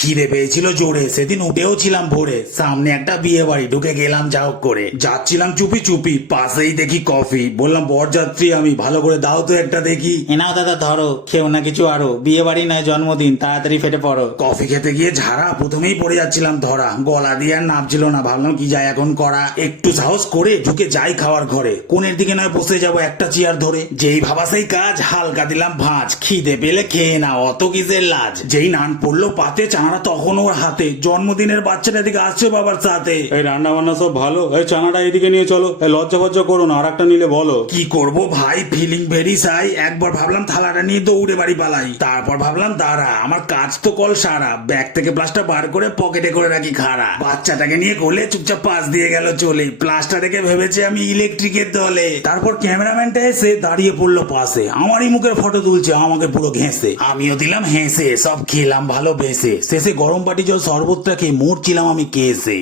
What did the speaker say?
খিদে পেয়েছিল জোরে, সেদিন উঠেও ছিলাম ভোরে। সামনে একটা বিয়ে বাড়ি, ঢুকে গেলাম যা হোক করে। যাচ্ছিলাম চুপি চুপি, পাশেই দেখি কফি। বললাম বরযাত্রী আমি, ভালো করে দাও তো একটা দেখি। এনাও দাদা ধরো, খেও না কিছু আরো, বিয়ে বাড়ি নয় জন্মদিন, তাড়াতাড়ি ফেটে পড়ো। কফি খেতে গিয়ে ঝাড়া, প্রথমেই পড়ে যাচ্ছিলাম ধরা। গলা দিয়ে আর নামছিল না, ভাবলাম কি যায় এখন করা। একটু সাহস করে ঢুকে যাই খাওয়ার ঘরে। কোণের দিকে নয় বসে যাব একটা চেয়ার ধরে। যেই ভাবা সেই কাজ, হালকা দিলাম ভাঁজ। খিদে পেলে খেয়ে না, অত কিসের লাজ। যেই নান পড়লো পাতে, চানাটা তখন ওর হাতে। জন্মদিনের বাচ্চাটা দিকে আসছে বাবার সাথে। এই রান্না বান্না সব ভালো, এই চানাটা এদিকে নিয়ে চলো। এই লজ্জা ফজ্জা করো না, আর একটা নিলে বলো। কি করব ভাই, ফিলিং ভেরি সাই। একবার ভাবলাম থালাটা নিয়ে দৌড়ে বাড়ি পালাই, তারপর ভাবলাম দাঁড়া, আমার কাজ তো কল সারা। ব্যাগ থেকে প্লাসটা বার করে পকেটে করে রাখি খাড়া। বাচ্চাটাকে নিয়ে কোলে চুপচাপ পাশ দিয়ে গেল চলে। প্লাসটা দেখে ভেবেছে আমি ইলেকট্রিকের দলে। তারপর ক্যামেরাম্যানটা এসে দাঁড়িয়ে পড়লো পাশে, আমারই মুখের ফটো তুলছে আমাকে পুরো ঘেঁষে। আমিও দিলাম হেসে, সব খেলাম ভালোবেসে। শেষে গরম বাটি জল শরবতটা খেয়ে মরছিলাম আমি কেসে।